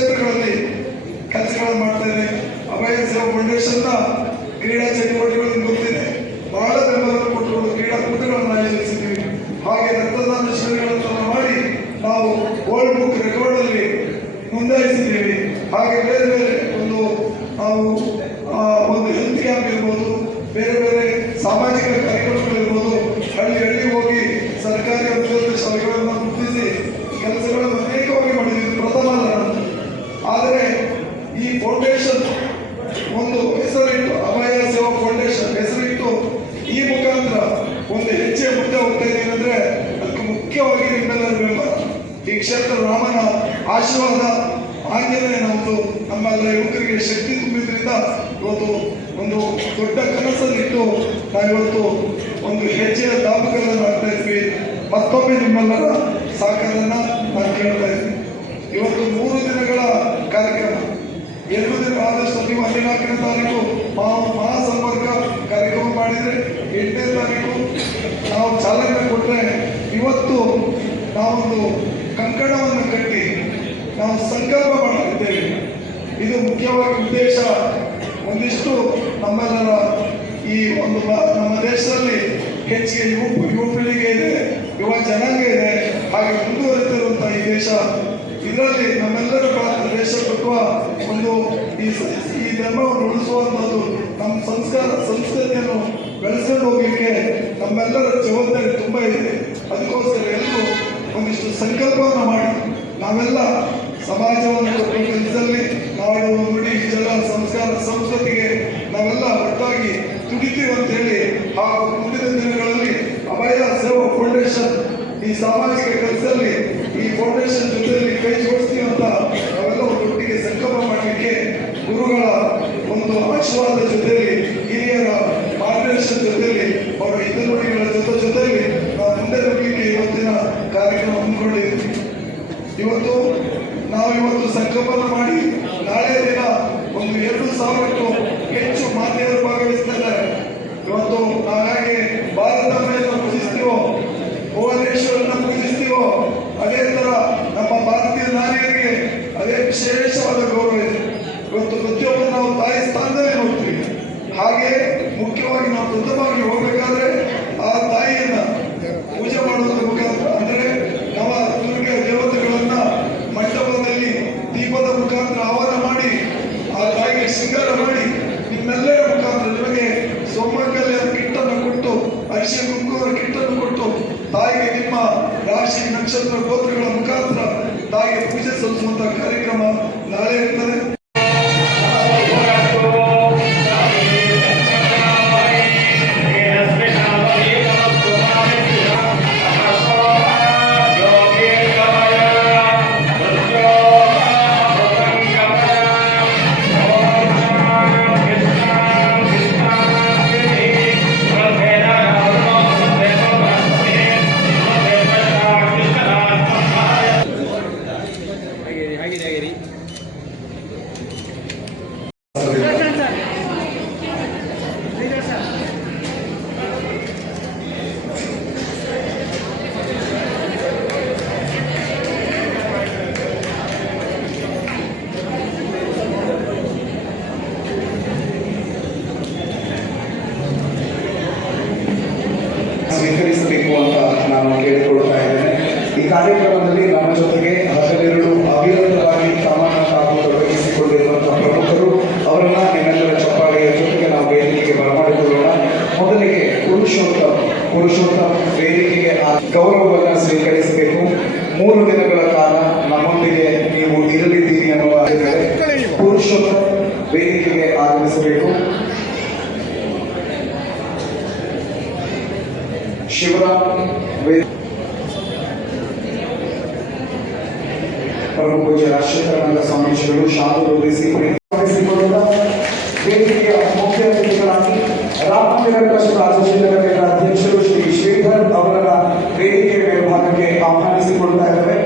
ಕ್ಷೇತ್ರಗಳಲ್ಲಿ ಕೆಲಸಗಳನ್ನು ಮಾಡ್ತಾ ಇದೆ. ಅಭಯ ಸೇವಾ ಫೌಂಡೇಶನ್ ಕ್ರೀಡಾ ಚಟುವಟಿಕೆಗಳನ್ನು ಗೊತ್ತಿದೆ, ಬಹಳ ಬೆಂಬಲ ಕೊಟ್ಟುಕೊಂಡು ಕ್ರೀಡಾಕೂಟಗಳನ್ನು ಆಯೋಜಿಸಿದ್ದೀವಿ. ಹಾಗೆ ರಕ್ತದಾನ ಶಿಬಿರಗಳನ್ನು ಮಾಡಿ ನಾವು ವರ್ಲ್ಡ್ ಬುಕ್ ರೆಕಾರ್ಡ್ ಅಲ್ಲಿ ನೋಂದಾಯಿಸಿದ್ದೀವಿ. ಹಾಗೆ ಬೇರೆ ಬೇರೆ ನಾವು ಒಂದು ಹೆಲ್ತ್ ಕ್ಯಾಂಪ್ ಇರ್ಬೋದು, ಬೇರೆ ಬೇರೆ ಸಾಮಾಜಿಕ ಕಾರ್ಯಕ್ರಮಗಳಿರ್ಬೋದು, ಹಳ್ಳಿ ಹೋಗಿ ಸರ್ಕಾರಿ ಅಭಿವೃದ್ಧಿ ಶಾಲೆಗಳನ್ನು ಗುರುತಿಸಿ ಕೆಲಸಗಳನ್ನು ಅನೇಕವಾಗಿ ಮಾಡಿದ್ದೀವಿ, ಪ್ರಥಮ. ಆದರೆ ಈ ಫೌಂಡೇಶನ್ ಒಂದು ಹೆಸರಿಟ್ಟು, ಅಭಯ ಸೇವಾ ಫೌಂಡೇಶನ್ ಹೆಸರಿಟ್ಟು ಈ ಮುಖಾಂತರ ಒಂದು ಹೆಜ್ಜೆ ಮುಂದೆ ಹೋಗ್ತಾ ಇದ್ದೀನಿ ಅಂದ್ರೆ ಅದಕ್ಕೆ ಮುಖ್ಯವಾಗಿ ನಿಮ್ಮೆಲ್ಲರ ಬೆಂಬಲ, ಈ ಕ್ಷೇತ್ರ ರಾಮನ ಆಶೀರ್ವಾದ, ಆಂಜನೇಯನ ನಮ್ಮೆಲ್ಲ ಯುವಕರಿಗೆ ಶಕ್ತಿ ತುಂಬಿದ್ರಿಂದ ಇವತ್ತು ಒಂದು ದೊಡ್ಡ ಕನಸನ್ನಿಟ್ಟು ನಾವಿವತ್ತು ಒಂದು ಹೆಜ್ಜೆಯ ದಾಪಕಗಳನ್ನು ಆಗ್ತಾ ಇದ್ವಿ. ಮತ್ತೊಮ್ಮೆ ನಿಮ್ಮೆಲ್ಲರ ಸಹಕಾರನ ನಾನು ಕೇಳ್ತಾ ಇದ್ದೀನಿ. ಇವತ್ತು 3 ದಿನಗಳ ಕಾರ್ಯಕ್ರಮ, 2 ದಿನ ಆದಷ್ಟು ನೀವು 14ನೇ ತಾರೀಕು ಮಹಾಸಂಪರ್ಕ ಕಾರ್ಯಕ್ರಮ ಮಾಡಿದರೆ 8ನೇ ತಾರೀಕು ನಾವು ಚಾಲನೆ ಕೊಟ್ಟರೆ, ಇವತ್ತು ನಾವೊಂದು ಕಂಕಣವನ್ನು ಕಟ್ಟಿ ನಾವು ಸಂಕಲ್ಪ ಮಾಡಲಿದ್ದೇವೆ. ಇದು ಮುಖ್ಯವಾಗಿ ಉದ್ದೇಶ. ಒಂದಿಷ್ಟು ನಮ್ಮೆಲ್ಲರ ಈ ನಮ್ಮ ದೇಶದಲ್ಲಿ ಹೆಚ್ಚಿಗೆ ಯುವ ಪೀಳಿಗೆ ಇದೆ, ಯುವ ಜನಾಂಗ ಇದೆ, ಹಾಗೆ ಮುಂದುವರೆದಿರುವಂತಹ ಈ ದೇಶ, ಇದರಲ್ಲಿ ನಮ್ಮೆಲ್ಲರ ದೇಶತ್ವ ಈ ಧರ್ಮವನ್ನು ಉಳಿಸುವಂಥದ್ದು, ನಮ್ಮ ಸಂಸ್ಕೃತಿಯನ್ನು ಬೆಳೆಸ್ಕೊಂಡು ಹೋಗ್ಲಿಕ್ಕೆ ನಮ್ಮೆಲ್ಲರ ಜವಾಬ್ದಾರಿ ತುಂಬ ಇದೆ. ಅದಕ್ಕೋಸ್ಕರ ಎಲ್ಲರೂ ಒಂದಿಷ್ಟು ಸಂಕಲ್ಪವನ್ನು ಮಾಡಿ ನಾವೆಲ್ಲ ಸಮಾಜವನ್ನು ಕೆಲಸದಲ್ಲಿ ನಾಡು ನುಡಿ ಜಲ ಸಂಸ್ಕಾರ ಸಂಸ್ಕೃತಿಗೆ ನಾವೆಲ್ಲ ಒಟ್ಟಾಗಿ ದುಡಿತೀವಿ ಅಂತ ಹೇಳಿ, ಹಾಗೂ ಮುಂದಿನ ದಿನಗಳಲ್ಲಿ ಅಭಯ ಸೇವಾ ಫೌಂಡೇಶನ್ ಈ ಸಾಮಾಜಿಕ ಕೆಲಸದಲ್ಲಿ ಈ ಫೌಂಡೇಶನ್ ಜೊತೆಯಲ್ಲಿ ಕೈ ಜೋಡಿಸ್ತೀವಿ ಅಂತ ನಾವೆಲ್ಲ ಒಟ್ಟಿಗೆ ಸಂಕಲ್ಪ ಮಾಡಲಿಕ್ಕೆ ಗುರುಗಳ ಒಂದು ಆಶೀರ್ವಾದ ಜೊತೆಯಲ್ಲಿ, ಹಿರಿಯರ ಮಾರ್ಗದರ್ಶನ ಜೊತೆಯಲ್ಲಿ, ಅವರ ಹಿತನುಡಿಗಳ ಜೊತೆಯಲ್ಲಿ ನಾವು ಮುಂದೆ ಹೋಗಲಿಕ್ಕೆ ಇವತ್ತಿನ ಕಾರ್ಯಕ್ರಮ ಹಮ್ಮಿಕೊಂಡಿದ್ದೀವಿ. ಇವತ್ತು ಸಂಕಲ್ಪನ ಮಾಡಿ ನಾಳೆ ದಿನ ಒಂದು 2,000ಕ್ಕೂ ಹೆಚ್ಚು ಮಾತೆಯರು ಭಾಗವಹಿಸ್ತಾ ಇದ್ದಾರೆ. ಇವತ್ತು ನಾವು ಹೇಗೆ ಭಾರತ ಮೇಲೆ ಪೂಜಿಸ್ತೀವೋ, ಭುವನೇಶ್ವರನ್ನ ಪೂಜಿಸ್ತೀವೋ, ಅದೇ ತರ ನಮ್ಮ ಭಾರತೀಯ ನಾರಿಯರಿಗೆ ಅದೇ ವಿಶೇಷವಾದ ಗೌರವ ಇದೆ. ಇವತ್ತು ಪ್ರತಿಯೊಬ್ಬರು ನಾವು ತಾಯಿ ಸ್ಥಾನದಲ್ಲಿ ನೋಡ್ತೀವಿ. ಹಾಗೆ ಮುಖ್ಯವಾಗಿ ನಾವು ಪ್ರಥಮವಾಗಿ ಹೋಗ್ಬೇಕಾದ್ರೆ ಆ ತಾಯಿಯನ್ನ ಪೂಜೆ ಮಾಡೋದ್ರ ಮುಖಾಂತರ, ಅಂದ್ರೆ ನವ ದುರ್ಗ ದೇವತೆಗಳನ್ನ ಮಂಟಪದಲ್ಲಿ ದೀಪದ ಮುಖಾಂತರ ಆಹ್ವಾನ ಮಾಡಿ ಆ ತಾಯಿಗೆ ಶೃಂಗಾರ ಮಾಡಿ ನಿಮ್ಮೆಲ್ಲರ ಮುಖಾಂತರ ನಿಮಗೆ ಸೌಮಂಗಲ್ಯ ಕಿಟ್ಟನ್ನು ಕೊಟ್ಟು, ಅರಿಶಿನ ಕುಂಕುಮದ ಕಿಟ್ಟನ್ನು ಕೊಟ್ಟು ತಾಯಿಗೆ ನಿಮ್ಮ ರಾಶಿ ನಕ್ಷತ್ರ ಗೋತ್ರಗಳ ಮುಖಾಂತರ ತಾಯಿಗೆ ಪೂಜೆ ಸಲ್ಲಿಸುವಂತಹ ಕಾರ್ಯಕ್ರಮ ನಾಳೆ ಇರ್ತದೆ. ಸ್ವೀಕರಿಸಬೇಕು ಅಂತ ನಾನು ಕೇಳಿಕೊಳ್ತಾ ಇದ್ದೇನೆ. ಈ ಕಾರ್ಯಕ್ರಮದಲ್ಲಿ ನಮ್ಮ ಜೊತೆಗೆ ಹಗಲಿರುಳು ಅವಿರತವಾಗಿ ತಮ್ಮನ್ನು ತಾವು ತೊಡಗಿಸಿಕೊಂಡಿರುವಂತಹ ಪ್ರಮುಖರು, ಅವರನ್ನ ನಿಮ್ಮೆಲ್ಲರ ಚಪ್ಪಾಳೆಯ ಜೊತೆಗೆ ನಾವು ವೇದಿಕೆಗೆ ಬರಮಾಡಿಕೊಳ್ಳೋಣ. ಮೊದಲಿಗೆ ಪುರುಷೋತ್ತಮ್ ವೇದಿಕೆಗೆ ಗೌರವವನ್ನು ಸ್ವೀಕರಿಸಬೇಕು. 3 ದಿನಗಳ ಕಾಲ ನಮ್ಮೊಂದಿಗೆ ನೀವು ಇರಲಿದ್ದೀರಿ ಅನ್ನುವ ಪುರುಷೋತ್ತಮ್ ವೇದಿಕೆಗೆ ಆಗಮಿಸಬೇಕು. ಶಿವರಾಮ್ ಪರಮ ಪೂಜ್ಯ ರಾಷ್ಟ್ರೀಕರಣದ ಸ್ವಾಮೀಜಿಗಳು ಶಾಂತ ವೇದಿಕೆಯ ಮುಖ್ಯ ಅತಿಥಿಗಳಾಗಿ ರಾಮಮಂದಿರ ಟ್ರಸ್ಟ್ ರಾಜಶೇಖರ ಅಧ್ಯಕ್ಷರು ಶ್ರೀ ಶ್ರೀಧರ್ ಅವರ ವೇದಿಕೆ ಮೇಲ್ಭಾಗಕ್ಕೆ ಆಹ್ವಾನಿಸಿಕೊಳ್ತಾ ಇದ್ದಾರೆ.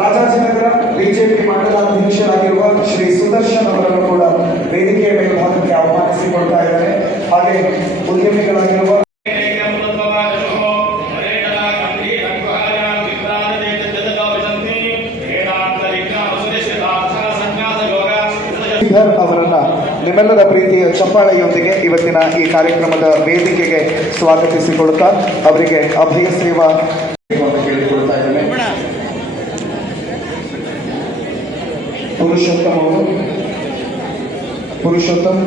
ರಾಜಾಜಿನಗರ ಬಿಜೆಪಿ ಮಂಡಲಾಧ್ಯಕ್ಷರಾಗಿರುವ ಶ್ರೀ ಸುದರ್ಶನ್ ಅವರನ್ನು ಕೂಡ ವೇದಿಕೆಯ ಮೇಲ್ಭಾಗಕ್ಕೆ ಆಹ್ವಾನಿಸಿಕೊಳ್ತಾ ಇದ್ದಾರೆ. ಹಾಗೆ ಉದ್ಯಮಿಗಳಾಗಿರುವ ಶ್ರೀಧರ್ ಅವರನ್ನ ನಿಮ್ಮೆಲ್ಲರ ಪ್ರೀತಿಯ ಚಪ್ಪಾಳೆಯೊಂದಿಗೆ ಇವತ್ತಿನ ಈ ಕಾರ್ಯಕ್ರಮದ ವೇದಿಕೆಗೆ ಸ್ವಾಗತಿಸಿಕೊಳ್ಳುತ್ತಾ ಅವರಿಗೆ ಅಭಯ ಸೇವಾ ಅಂತ ಕೇಳಿಕೊಳ್ತಾ ಇದ್ದೇನೆ. ಪುರುಷೋತ್ತಮ್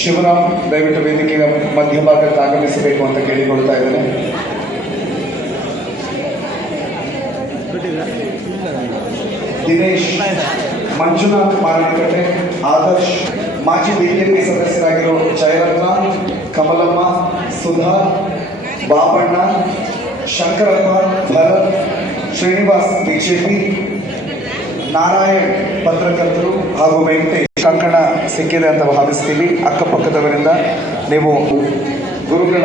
ಶಿವರಾಮ್ ದಯವಿಟ್ಟು ವೇದಿಕೆಯ ಮಧ್ಯಭಾಗಕ್ಕೆ ಆಗಮಿಸಬೇಕು ಅಂತ ಕೇಳಿಕೊಳ್ತಾ ಇದ್ದೇನೆ. ದಿನೇಶ್, ಮಂಜುನಾಥ್ ಮಾರಣಿಕಟ್ಟೆ, ಆದರ್ಶ್, ಮಾಜಿ ಬಿಜೆಪಿ ಸದಸ್ಯರಾಗಿರೋ ಜಯರತ್ನ, ಕಮಲಮ್ಮ, ಸುಧಾ, ಬಾಬಣ್ಣ, ಶಂಕರಪ್ಪ, ಭರತ್, ಶ್ರೀನಿವಾಸ್ ಬಿಜೆಪಿ, ನಾರಾಯಣ್ ಪತ್ರಕರ್ತರು ಹಾಗೂ ವೆಂಕಟೇಶ್ ಕಂಕಣ ಸಿಕ್ಕಿದೆ ಅಂತ ಭಾವಿಸ್ತೀವಿ. ಅಕ್ಕಪಕ್ಕದವರಿಂದ ನೀವು ಗುರುಗಳ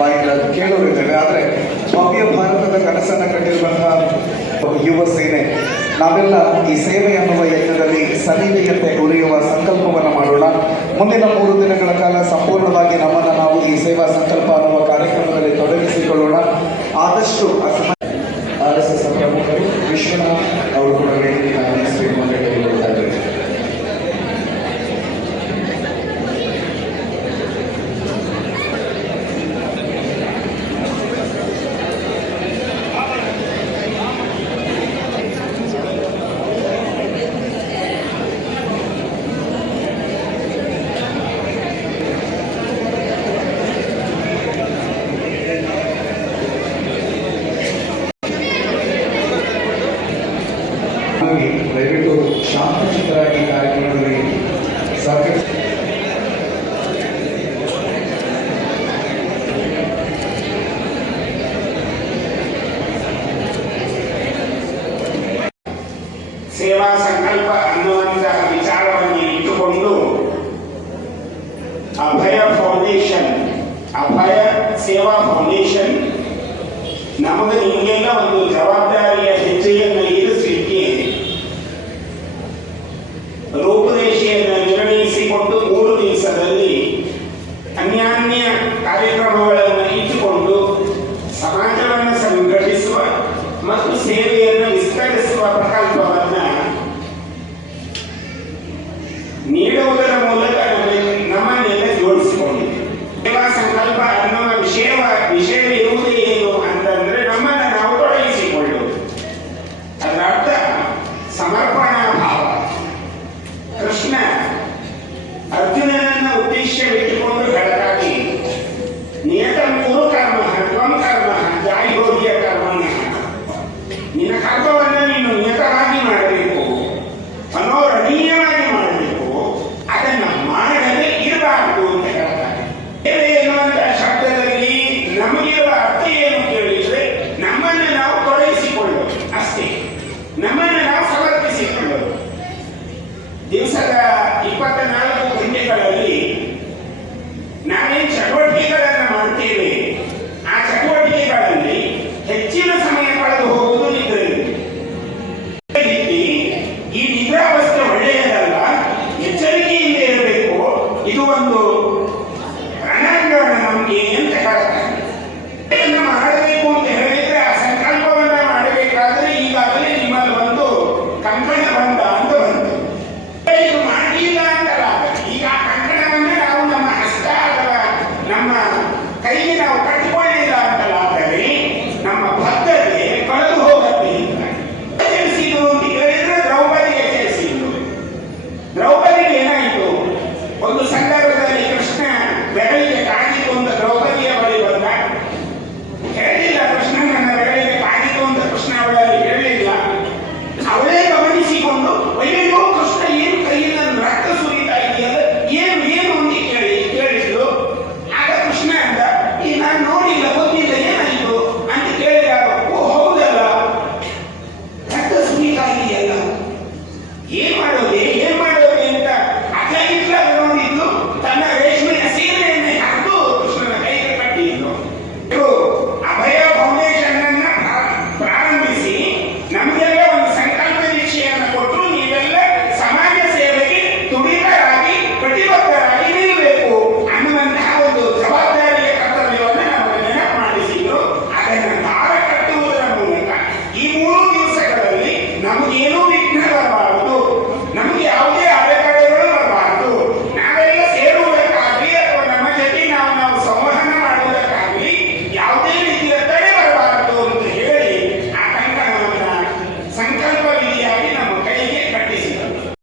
ಬಾಯಿಂದ ಕೇಳೋರಿದ್ದೇವೆ. ಆದರೆ ಭವ್ಯ ಭಾರತದ ಕನಸನ್ನು ಕಟ್ಟಿರುವಂತಹ ಯುವ ಸೇನೆ ನಾವೆಲ್ಲ ಈ ಸೇವೆ ಅನ್ನುವ ಯಜ್ಞದಲ್ಲಿ ಸವಿನೆಯಂತೆ ಉರಿಯುವ ಸಂಕಲ್ಪವನ್ನು ಮಾಡೋಣ. ಮುಂದಿನ 3 ದಿನಗಳ ಕಾಲ ಸಂಪೂರ್ಣವಾಗಿ ನಮ್ಮನ್ನು ನಾವು ಈ ಸೇವಾ ಸಂಕಲ್ಪ ಅನ್ನುವ ಕಾರ್ಯಕ್ರಮದಲ್ಲಿ ತೊಡಗಿಸಿಕೊಳ್ಳೋಣ. ಆದಷ್ಟು RSS ಪ್ರಮುಖರು ವಿಶ್ವನಾಥ್ ಅವರು ಕೂಡ ವೇದಿಕೆಗೆ ಆಗಮಿಸಬೇಕು ಅಂತ ಹೇಳಿಕೊಳ್ತಾ ಇದ್ದಾರೆ. ದಯವಿಟ್ಟು ಶಾಂತಚಿತ್ತರಾಗಿ ಕಾರ್ಯಕ್ರಮದಲ್ಲಿ ಸೇವಾ ಸಂಕಲ್ಪ ಅನ್ನುವಂತಹ ವಿಚಾರವನ್ನು ಇಟ್ಟುಕೊಂಡು ಅಭಯ ಸೇವಾ ಫೌಂಡೇಶನ್ ನಮಗೆ ನಿಮಗೆಲ್ಲ ಒಂದು ಜವಾಬ್ದಾರಿಯ ಹೆಜ್ಜೆಯನ್ನು ಇರಿಸಲಿಕ್ಕೆ ರೂಪುರೇಷೆಯನ್ನು ನಿರ್ಣಯಿಸಿಕೊಂಡು 3 ದಿವಸದಲ್ಲಿ ಅನ್ಯಾನ್ಯ ಕಾರ್ಯಕ್ರಮಗಳನ್ನು ಇಟ್ಟುಕೊಂಡು ಸಮಾಜವನ್ನು ಸಂಘಟಿಸುವ ಮತ್ತು ಸೇವೆಯನ್ನು ವಿಸ್ತರಿಸುವ ಪ್ರಕಲ್ಪವನ್ನು ನೀಡುವುದರ ಮೂಲಕ ನಮ್ಮನ್ನೆಲ್ಲ ಜೋಡಿಸಿಕೊಂಡಿದೆ. ಸೇವಾ ಸಂಕಲ್ಪ ಅನ್ನುವ ವಿಷಯವಿರುವುದು ಏನು ಅಂತಂದ್ರೆ ನಮ್ಮನ್ನು ನಾವು ತೊಡಗಿಸಿಕೊಳ್ಳುವುದು. ಅದರ ಅರ್ಥ ಸಮರ್ಪಣಾ ಭಾವ. ಕೃಷ್ಣ ಅರ್ಜುನನನ್ನು ಉದ್ದೇಶವಿಟ್ಟುಕೊಂಡು ಬೆಳಕಾಗಿ ನಿಯತಂ ಕುರು ಕರ್ಮ ತ್ವಂ ಕರ್ಮ ಜಾಯಿಭೋಗ್ಯ ಕರ್ಮಣ್ಯ, ನಿನ್ನ ಕರ್ಮವನ್ನು ನೀನು ನಿಯತವಾಗಿ ಮಾಡಬೇಕು, ಮನೋರಣೀಯವಾಗಿ ಮಾಡಬೇಕು, ಅದನ್ನು ಮಾಡದೆ ಇರಬಾರದು ಅಂತ ಹೇಳ್ತಾರೆ. ಸೇವೆ ಎನ್ನುವಂತಹ ಶಬ್ದದಲ್ಲಿ ನಮಗಿರುವ ಅರ್ಥ ಏನು ಕೇಳಿದ್ರೆ ನಮ್ಮನ್ನು ನಾವು ತೊಡಗಿಸಿಕೊಳ್ಳೋದು ಅಷ್ಟೇ, ನಮ್ಮನ್ನು ನಾವು ಸಮರ್ಪಿಸಿಕೊಳ್ಳೋದು. ದಿವಸದ 24 ಗಂಟೆಗಳಲ್ಲಿ ನಾವೇನು ಚಟುವಟಿಕೆಗಳನ್ನು ಮಾಡ್ತೇವೆ